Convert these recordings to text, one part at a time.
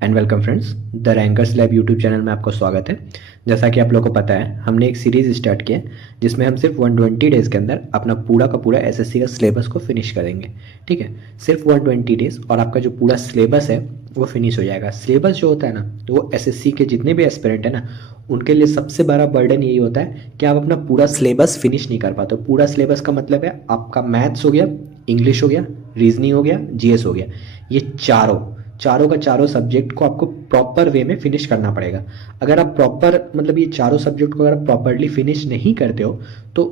And welcome friends, the rankers lab YouTube channel में आपका स्वागत है। जैसा कि आप लोगों को पता है, हमने एक सीरीज़ स्टार्ट किया है जिसमें हम सिर्फ 120 डेज़ के अंदर अपना पूरा का पूरा एसएससी का सिलेबस को फिनिश करेंगे। ठीक है, सिर्फ 120 डेज़ और आपका जो पूरा सिलेबस है वो फिनिश हो जाएगा। सिलेबस जो होता है ना, तो वो एसएससी के जितने भी एस्पिरेंट है ना, उनके लिए सबसे बड़ा बर्डन यही होता है कि आप अपना पूरा सिलेबस फिनिश नहीं कर पाते। पूरा सिलेबस का मतलब है आपका मैथ्स हो गया, इंग्लिश हो गया, रीजनिंग हो गया, जीएस हो गया। ये चारों चारों का चारों सब्जेक्ट को आपको प्रॉपर वे में फिनिश करना पड़ेगा। अगर आप प्रॉपर मतलब ये चारों सब्जेक्ट को अगर आप प्रॉपरली फिनिश नहीं करते हो तो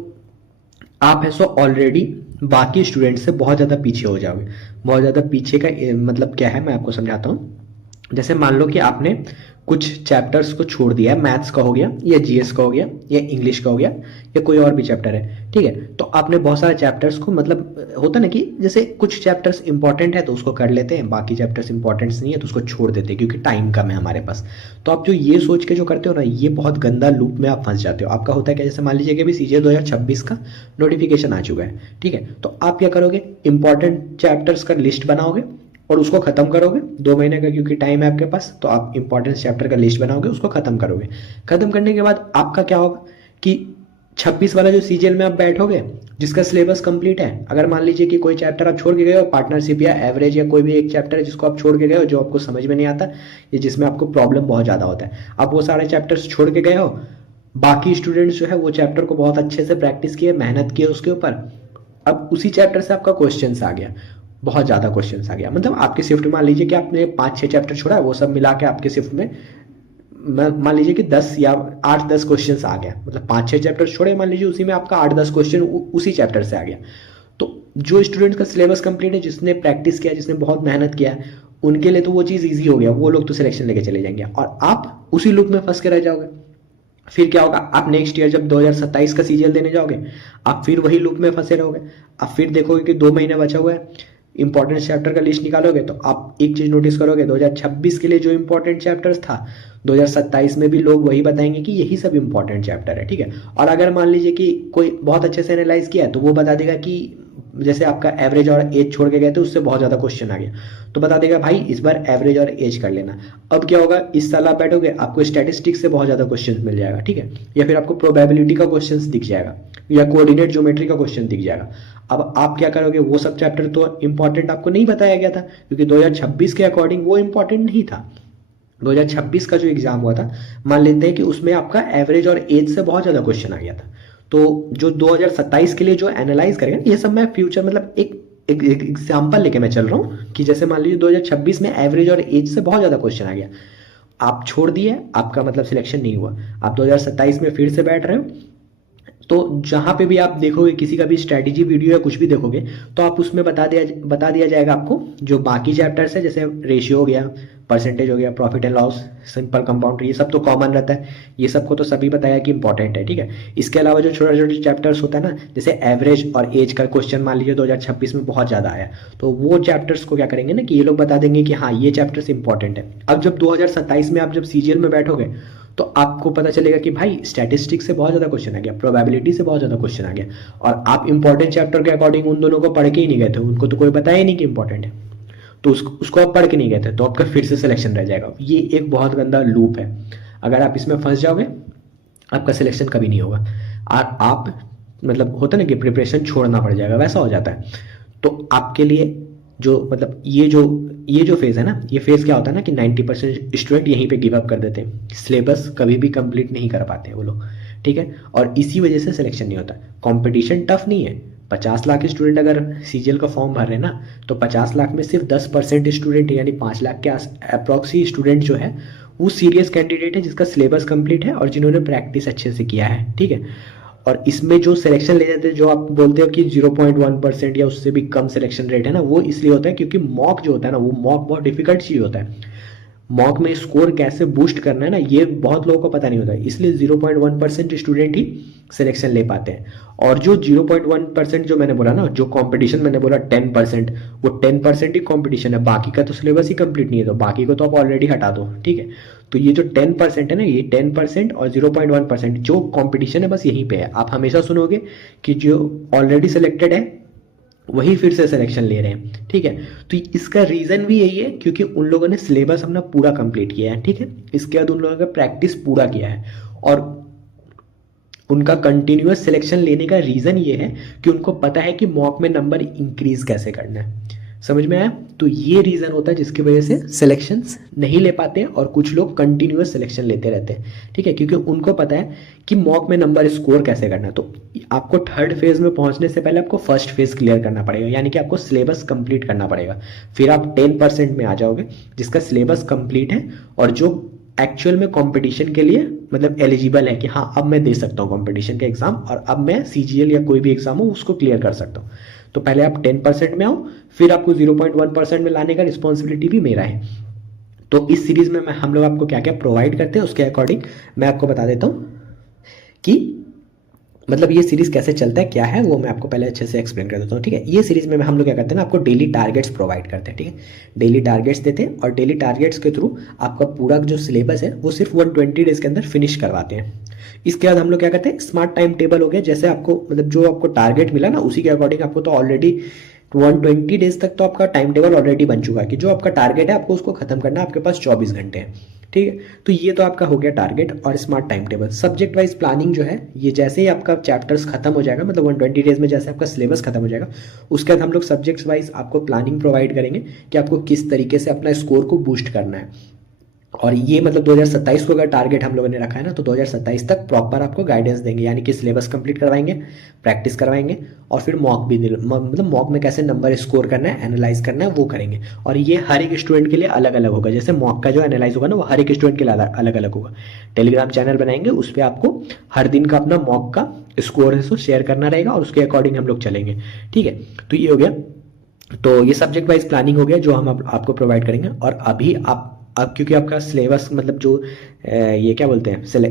आप ऐसा ऑलरेडी बाकी स्टूडेंट से बहुत ज़्यादा पीछे हो जाओगे। बहुत ज़्यादा पीछे का मतलब क्या है, मैं आपको समझाता हूँ। जैसे मान लो कि आपने कुछ चैप्टर्स को छोड़ दिया है, मैथ्स का हो गया या जीएस का हो गया या इंग्लिश का हो गया या कोई और भी चैप्टर है। ठीक है, तो आपने बहुत सारे चैप्टर्स को मतलब होता ना कि जैसे कुछ चैप्टर्स इंपॉर्टेंट है तो उसको कर लेते हैं, बाकी चैप्टर्स इंपॉर्टेंट नहीं है तो उसको छोड़ देते हैं क्योंकि टाइम कम है हमारे पास। तो आप जो ये सोच के जो करते हो ना, ये बहुत गंदा लूप में आप फंस जाते हो। आपका होता है क्या, जैसे मान लीजिए कि अभी सीजीएल 2026 का नोटिफिकेशन आ चुका है। ठीक है, तो आप क्या करोगे, इंपॉर्टेंट चैप्टर्स का लिस्ट बनाओगे और उसको खत्म करोगे 2 महीने का, क्योंकि टाइम है आपके पास। तो आप इंपॉर्टेंस चैप्टर का लिस्ट बनाओगे, उसको खत्म करोगे। खत्म करने के बाद आपका क्या होगा कि 26 वाला जो सीजीएल में आप बैठोगे जिसका सिलेबस कंप्लीट है, अगर मान लीजिए कि कोई चैप्टर आप छोड़ के गए हो, पार्टनरशिप या एवरेज या कोई भी एक चैप्टर है जिसको आप छोड़ के गए हो, जो आपको समझ में नहीं आता या जिसमें आपको प्रॉब्लम बहुत ज़्यादा होता है, आप वो सारे चैप्टर्स छोड़ के गए हो। बाकी स्टूडेंट्स जो है वो चैप्टर को बहुत अच्छे से प्रैक्टिस किए, मेहनत किए उसके ऊपर। अब उसी चैप्टर से आपका क्वेश्चन आ गया, बहुत ज़्यादा क्वेश्चन आ गया। मतलब आपके शिफ्ट में मान लीजिए कि आपने 5-6 चैप्टर छोड़ा है, वो सब मिला के आपके शिफ्ट में मान लीजिए कि 10 या 8-10 क्वेश्चन आ गया। मतलब 5-6 चैप्टर छोड़े, मान लीजिए उसी में आपका 8-10 क्वेश्चन उसी चैप्टर से आ गया। तो जो स्टूडेंट का सिलेबस कंप्लीट है, जिसने प्रैक्टिस किया, जिसने बहुत मेहनत किया, उनके लिए तो वो चीज़ ईजी हो गया, वो लोग तो सिलेक्शन लेके चले जाएंगे और आप उसी लूप में फंस के रह जाओगे। फिर क्या होगा, आप नेक्स्ट ईयर जब 2027 का सीजीएल देने जाओगे, आप फिर वही लूप में फंसे रहोगे। आप फिर देखोगे कि 2 महीने बचा हुआ है, इंपॉर्टेंट चैप्टर का लिस्ट निकालोगे तो आप एक चीज नोटिस करोगे, 2026 के लिए जो इंपॉर्टेंट चैप्टर्स था 2027 में भी लोग वही बताएंगे कि यही सब इंपॉर्टेंट चैप्टर है। ठीक है, और अगर मान लीजिए कि कोई बहुत अच्छे से एनालाइज किया है तो वो बता देगा कि जैसे आपका एवरेज और एज छोड़ के गए थे उससे बहुत ज़्यादा क्वेश्चन आ गया, तो बता देगा भाई इस बार एवरेज और एज कर लेना। अब क्या होगा, इस साल आप बैठोगे, आपको स्टैटिस्टिक्स से बहुत ज़्यादा क्वेश्चन मिल जाएगा। ठीक है, या फिर आपको प्रोबेबिलिटी का क्वेश्चन दिख जाएगा या कोऑर्डिनेट ज्योमेट्री का क्वेश्चन दिख जाएगा। अब आप क्या करोगे, वो सब चैप्टर तो इंपॉर्टेंट आपको नहीं बताया गया था क्योंकि 2026 के अकॉर्डिंग वो इंपॉर्टेंट नहीं था। 2026 का जो एग्जाम हुआ था, मान लेते हैं कि उसमें आपका एवरेज और एज से बहुत ज़्यादा क्वेश्चन आ गया था। तो जो 2027 के लिए जो एनालाइज करेगा, ये सब मैं फ्यूचर मतलब एक एग्जाम्पल लेके मैं चल रहा हूँ कि जैसे मान लीजिए 2026 में एवरेज और एज से बहुत ज़्यादा क्वेश्चन आ गया, आप छोड़ दिए, आपका मतलब सिलेक्शन नहीं हुआ, आप 2027 में फिर से बैठ रहे हो। तो जहाँ पे भी आप देखोगे किसी का भी स्ट्रैटेजी वीडियो या कुछ भी देखोगे, तो आप उसमें बता दिया जाएगा आपको जो बाकी चैप्टर्स है, जैसे रेशियो हो गया, परसेंटेज हो गया, profit and loss, simple compound, ये सब तो कॉमन रहता है, ये सबको तो सभी बताया कि इंपॉर्टेंट है। ठीक है, इसके अलावा जो छोटे छोटे चैप्टर्स होता है ना, जैसे एवरेज और एज का क्वेश्चन मान लीजिए 2026 में बहुत ज़्यादा आया, तो वो चैप्टर्स को क्या करेंगे ना कि ये लोग बता देंगे कि हाँ ये चैप्टर्स इंपॉर्टेंट है। अब जब 2027 में आप जब सीजीएल में बैठोगे तो आपको पता चलेगा कि भाई स्टैटिस्टिक्स से बहुत ज़्यादा क्वेश्चन आ गया, प्रोबेबिलिटी से बहुत ज़्यादा क्वेश्चन आ गया, और आप इंपॉर्टेंट चैप्टर के अकॉर्डिंग उन दोनों को पढ़ के ही नहीं गए थे, उनको तो कोई बताया ही नहीं कि इंपॉर्टेंट है, तो उसको आप पढ़ के नहीं गए थे, तो आपका फिर से सिलेक्शन रह जाएगा। ये एक बहुत गंदा लूप है, अगर आप इसमें फंस जाओगे आपका सिलेक्शन कभी नहीं होगा और आप मतलब होता है ना कि प्रिपरेशन छोड़ना पड़ जाएगा, वैसा हो जाता है। तो आपके लिए जो मतलब ये जो फेज़ है ना, ये फेज़ क्या होता है ना कि 90% स्टूडेंट यहीं पे गिव अप कर देते हैं, सिलेबस कभी भी कंप्लीट नहीं कर पाते वो लोग। ठीक है, और इसी वजह से सिलेक्शन नहीं होता। कंपटीशन टफ नहीं है, 50 लाख स्टूडेंट अगर सीजीएल का फॉर्म भर रहे हैं ना, तो 50 लाख में सिर्फ 10% स्टूडेंट यानी 5 लाख के अप्रॉक्सी स्टूडेंट जो है वो सीरियस कैंडिडेट है जिसका सिलेबस कंप्लीट है और जिन्होंने प्रैक्टिस अच्छे से किया है। ठीक है, और इसमें जो सिलेक्शन ले जाते हैं, जो आप बोलते हो कि 0.1% या उससे भी कम सिलेक्शन रेट है ना, वो इसलिए होता है क्योंकि मॉक जो होता है ना, वो मॉक बहुत डिफिकल्ट चीज़ होता है। मॉक में स्कोर कैसे बूस्ट करना है ना, ये बहुत लोगों को पता नहीं होता है, इसलिए 0.1% स्टूडेंट ही सिलेक्शन ले पाते हैं। और जो 0.1% जो मैंने बोला ना, जो कंपटीशन मैंने बोला 10%, वो 10% ही कंपटीशन है, बाकी का तो सिलेबस ही कंप्लीट नहीं है, तो बाकी को तो आप ऑलरेडी हटा दो। ठीक है, तो ये जो 10% है ना, ये 10% और 0.1% जो कंपटीशन है बस यहीं पे है। आप हमेशा सुनोगे कि जो ऑलरेडी सिलेक्टेड है वही फिर से सिलेक्शन ले रहे हैं। ठीक है, तो इसका रीज़न भी यही है क्योंकि उन लोगों ने सिलेबस अपना पूरा कंप्लीट किया है। ठीक है, इसके बाद उन लोगों ने प्रैक्टिस पूरा किया है और उनका कंटिन्यूअस सिलेक्शन लेने का रीज़न ये है कि उनको पता है कि मॉक में नंबर इंक्रीज कैसे करना है। समझ में आया? तो ये रीज़न होता है जिसकी वजह से सिलेक्शंस नहीं ले पाते हैं और कुछ लोग कंटिन्यूअस सिलेक्शन लेते रहते हैं। ठीक है, क्योंकि उनको पता है कि मॉक में नंबर स्कोर कैसे करना है। तो आपको थर्ड फेज़ में पहुंचने से पहले आपको फर्स्ट फेज़ क्लियर करना पड़ेगा, यानी कि आपको सिलेबस कंप्लीट करना पड़ेगा। फिर आप 10% में आ जाओगे जिसका सिलेबस कंप्लीट है और जो एक्चुअल में कंपटीशन के लिए मतलब एलिजिबल है कि हाँ अब मैं दे सकता हूँ कंपटीशन के एग्जाम और अब मैं सीजीएल या कोई भी एग्जाम हो उसको क्लियर कर सकता हूँ। तो पहले आप 10% में आओ, फिर आपको 0.1% में लाने का रिस्पॉन्सिबिलिटी भी मेरा है। तो इस सीरीज में हम लोग आपको क्या क्या प्रोवाइड करते हैं उसके अकॉर्डिंग मैं आपको बता देता हूँ कि मतलब ये सीरीज कैसे चलता है क्या है, वो मैं आपको पहले अच्छे से एक्सप्लेन कर देता हूँ। ठीक है, ये सीरीज में हम लोग क्या करते हैं ना, आपको डेली टारगेट्स प्रोवाइड करते हैं। ठीक है, डेली टारगेट्स देते हैं और डेली टारगेट्स के थ्रू आपका पूरा जो सिलेबस है वो सिर्फ 120 डेज के अंदर फिनिश करवाते हैं। इसके बाद हम लोग क्या करते हैं, स्मार्ट टाइम टेबल हो गया, जैसे आपको मतलब जो आपको टारगेट मिला ना उसी के अकॉर्डिंग आपको तो ऑलरेडी 120 डेज तक तो आपका टाइम टेबल ऑलरेडी बन चुका है कि जो आपका टारगेट है आपको उसको खत्म करना है, आपके पास 24 घंटे हैं। ठीक है, तो ये तो आपका हो गया टारगेट और smart time table. Subject wise planning जो है ये जैसे ही आपका चैप्टर्स खत्म हो जाएगा मतलब 120 डेज में जैसे आपका सिलेबस खत्म हो जाएगा उसके बाद हम लोग सब्जेक्ट्स वाइज आपको प्लानिंग प्रोवाइड करेंगे कि आपको किस तरीके से अपना स्कोर को बूस्ट करना है। और ये मतलब 2027 को अगर टारगेट हम लोगों ने रखा है ना तो 2027 तक प्रॉपर आपको गाइडेंस देंगे, यानी कि सिलेबस कंप्लीट करवाएंगे, प्रैक्टिस करवाएंगे और फिर मॉक भी मतलब मॉक में कैसे नंबर स्कोर करना है, एनालाइज करना है वो करेंगे। और ये हर एक स्टूडेंट के लिए अलग अलग होगा, जैसे मॉक का जो एनालाइज होगा ना वो हर एक स्टूडेंट के लिए अलग अलग होगा। टेलीग्राम चैनल बनाएंगे उस पर आपको हर दिन का अपना मॉक का स्कोर है सो शेयर करना रहेगा और उसके अकॉर्डिंग हम लोग चलेंगे। ठीक है, तो ये हो गया। तो ये सब्जेक्ट वाइज प्लानिंग हो गया जो हम आपको प्रोवाइड करेंगे। और अभी आप अब क्योंकि आपका सिलेबस मतलब जो ये क्या बोलते हैं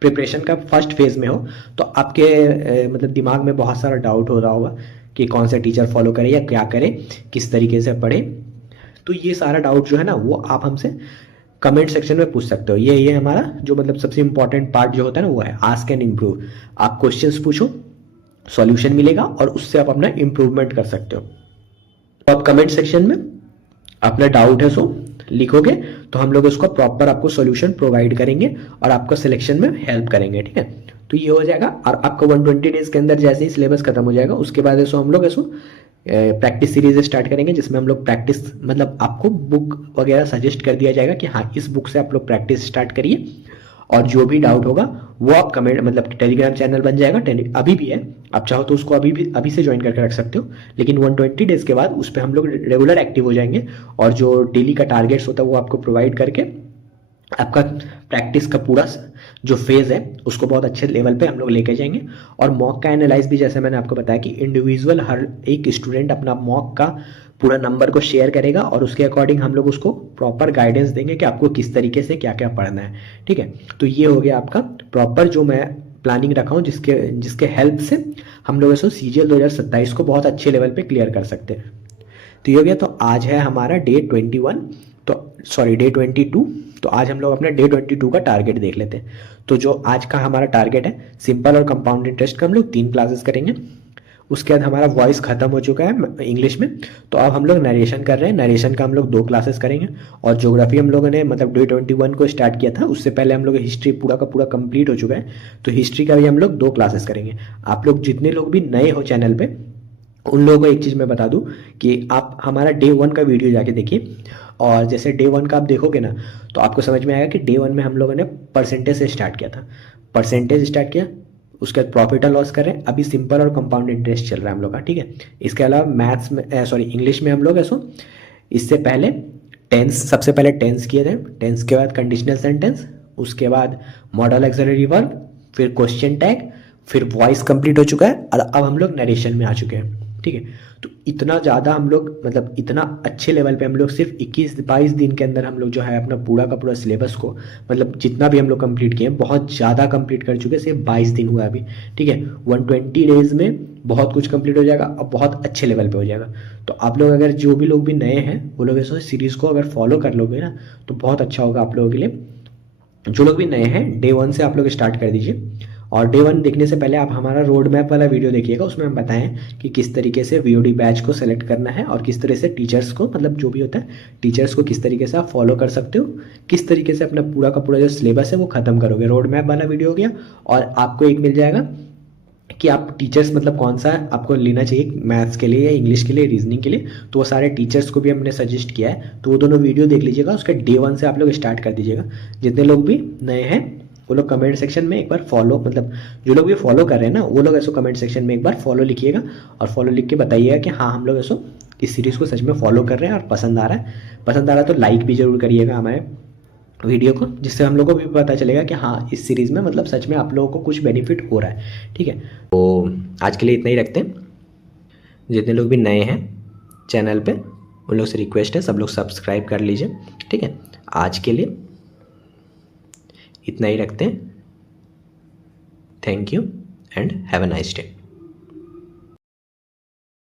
प्रिपरेशन का फर्स्ट फेज में हो तो आपके मतलब दिमाग में बहुत सारा डाउट हो रहा होगा कि कौन सा टीचर फॉलो करे या क्या करे, किस तरीके से पढ़े। तो ये सारा डाउट जो है ना वो आप हमसे कमेंट सेक्शन में पूछ सकते हो। ये हमारा जो मतलब सबसे इंपॉर्टेंट पार्ट जो होता है ना वो है आस्क एंड इम्प्रूव। आप क्वेश्चंस पूछो, सॉल्यूशन मिलेगा और उससे आप अपना इम्प्रूवमेंट कर सकते हो। तो आप कमेंट सेक्शन में अपना डाउट है सो लिखोगे तो हम लोग उसको प्रॉपर आपको सॉल्यूशन प्रोवाइड करेंगे और आपको सिलेक्शन में हेल्प करेंगे। ठीक है, तो ये हो जाएगा और आपका 120 डेज के अंदर जैसे ही सिलेबस खत्म हो जाएगा उसके बाद ऐसा हम लोग ऐसा प्रैक्टिस सीरीज स्टार्ट करेंगे जिसमें हम लोग प्रैक्टिस मतलब आपको बुक वगैरह सजेस्ट कर दिया जाएगा कि हाँ इस बुक से आप लोग प्रैक्टिस स्टार्ट करिए और जो भी डाउट होगा वो आप कमेंट मतलब टेलीग्राम चैनल बन जाएगा, अभी भी है, आप चाहो तो उसको अभी से ज्वाइन करके रख सकते हो। लेकिन 120 डेज के बाद उस पर हम लोग रेगुलर एक्टिव हो जाएंगे और जो डेली का टारगेट्स होता है वो आपको प्रोवाइड करके आपका प्रैक्टिस का पूरा जो फेज़ है उसको बहुत अच्छे लेवल पे हम लोग लेके जाएंगे। और मॉक का एनालाइज भी जैसे मैंने आपको बताया कि इंडिविजुअल हर एक स्टूडेंट अपना मॉक का पूरा नंबर को शेयर करेगा और उसके अकॉर्डिंग हम लोग उसको प्रॉपर गाइडेंस देंगे कि आपको किस तरीके से क्या क्या पढ़ना है। ठीक है, तो ये हो गया आपका प्रॉपर जो मैं प्लानिंग रखा हूँ जिसके जिसके हेल्प से हम लोग इसको सीजीएल 2027 को बहुत अच्छे लेवल पे क्लियर कर सकते हैं। तो ये हो गया। तो आज है हमारा डे 21, तो सॉरी डे 22। तो आज हम लोग अपने डे 22 का टारगेट देख लेते हैं। तो जो आज का हमारा टारगेट है सिंपल और कंपाउंड इंटरेस्ट का हम लोग 3 क्लासेस करेंगे। उसके बाद हमारा वॉइस खत्म हो चुका है इंग्लिश में, तो अब हम लोग नरेशन कर रहे हैं। नरेशन का हम लोग 2 क्लासेस करेंगे। और ज्योग्राफी हम लोगों ने मतलब डे 21 को स्टार्ट किया था, उससे पहले हम लोग हिस्ट्री पूरा का पूरा कंप्लीट हो चुका है, तो हिस्ट्री का भी हम लोग 2 क्लासेस करेंगे। आप लोग जितने लोग भी नए हो चैनल पे उन लोगों को एक चीज़ मैं बता दूं कि आप हमारा डे 1 का वीडियो जाके देखिए। और जैसे डे 1 का आप देखोगे ना तो आपको समझ में आएगा कि डे 1 में हम लोगों ने परसेंटेज से स्टार्ट किया था, परसेंटेज स्टार्ट किया, उसके बाद प्रॉफिट एंड लॉस कर रहे हैं, अभी सिंपल और कंपाउंड इंटरेस्ट चल रहा है हम लोग का। ठीक है, इसके अलावा मैथ्स में सॉरी इंग्लिश में हम लोग ऐसो इससे पहले टेंस, सबसे पहले टेंस किए थे, टेंस के बाद कंडीशनल सेंटेंस, उसके बाद मॉडल एक्सिलरी वर्ब, फिर क्वेश्चन टैग, फिर वॉइस कंप्लीट हो चुका है और अब हम लोग नरेशन में आ चुके हैं। ठीक है, तो इतना ज़्यादा हम लोग मतलब इतना अच्छे लेवल पे हम लोग सिर्फ 21-22 दिन के अंदर हम लोग जो है अपना पूरा का पूरा सिलेबस को मतलब जितना भी हम लोग कंप्लीट किए बहुत ज़्यादा कंप्लीट कर चुके हैं, सिर्फ 22 दिन हुआ अभी। ठीक है, 120 डेज में बहुत कुछ कंप्लीट हो जाएगा और बहुत अच्छे लेवल पे हो जाएगा। तो आप लोग अगर जो भी लोग भी नए हैं वो लोग इस सीरीज़ को अगर फॉलो कर लोगे ना तो बहुत अच्छा होगा आप लोगों के लिए। जो लोग भी नए हैं डे 1 से आप लोग स्टार्ट कर दीजिए और डे 1 देखने से पहले आप हमारा रोड मैप वाला वीडियो देखिएगा, उसमें हम बताएं कि किस तरीके से VOD बैच को सेलेक्ट करना है और किस तरह से टीचर्स को, मतलब जो भी होता है टीचर्स को किस तरीके से आप फॉलो कर सकते हो, किस तरीके से अपना पूरा का पूरा जो सिलेबस है वो ख़त्म करोगे। रोड मैप वाला वीडियो हो गया। और आपको एक मिल जाएगा कि आप टीचर्स मतलब कौन सा आपको लेना चाहिए, मैथ्स के लिए या इंग्लिश के लिए, रीजनिंग के लिए, तो वो सारे टीचर्स को भी हमने सजेस्ट किया है। तो वो दोनों वीडियो देख लीजिएगा, उसके डे 1 से आप लोग स्टार्ट कर दीजिएगा। जितने लोग भी नए हैं वो लोग कमेंट सेक्शन में एक बार फॉलो, मतलब जो लोग भी फॉलो कर रहे हैं ना वो लोग ऐसे कमेंट सेक्शन में एक बार फॉलो लिखिएगा और फॉलो लिख के बताइएगा कि हाँ हम लोग ऐसे इस सीरीज़ को सच में फॉलो कर रहे हैं और पसंद आ रहा है। पसंद आ रहा है तो लाइक भी ज़रूर करिएगा हमारे वीडियो को, जिससे हम लोगों को भी पता चलेगा कि हाँ इस सीरीज़ में मतलब सच में आप लोगों को कुछ बेनिफिट हो रहा है। ठीक है, तो आज के लिए इतना ही रखते हैं। जितने लोग भी नए हैं चैनल पे उन लोग से रिक्वेस्ट है सब लोग सब्सक्राइब कर लीजिए। ठीक है, आज के लिए इतना ही रखते हैं। Thank you and have a nice day.